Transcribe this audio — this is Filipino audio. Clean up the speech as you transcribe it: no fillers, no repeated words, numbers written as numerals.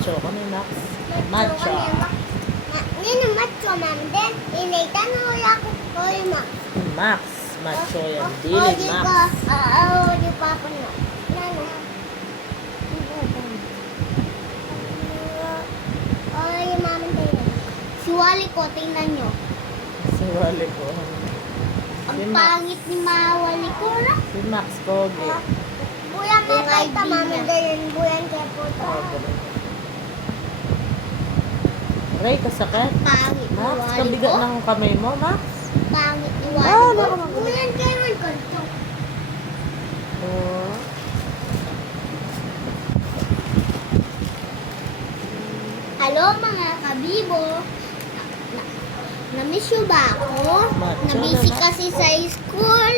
Macho kami, Max. Macho. Nino macho, ma'am. Then, inaitan na wala ko ko yung Max. Max. Macho yan. Oh, Dili, di Max. ka. Di pa ako na. Nano. Yung mama tayo. Si Wally ko, tingnan nyo. Si Wally ko. Ang Si Max. pangit ni Wally ko na. Si Max Pogi. Buyan may paita, mami tayo. Buyan kaya po ito. Ray, kasakit. Pangit ni Max, Wally kabigat ko. ng kamay mo, Max. Pangit ni Ah, Wally ko. naku. Buyan kayo man ko. Oh. Hello mga kabibo. Na-miss nyo ba ako? Macho Nabisi naman. kasi sa school.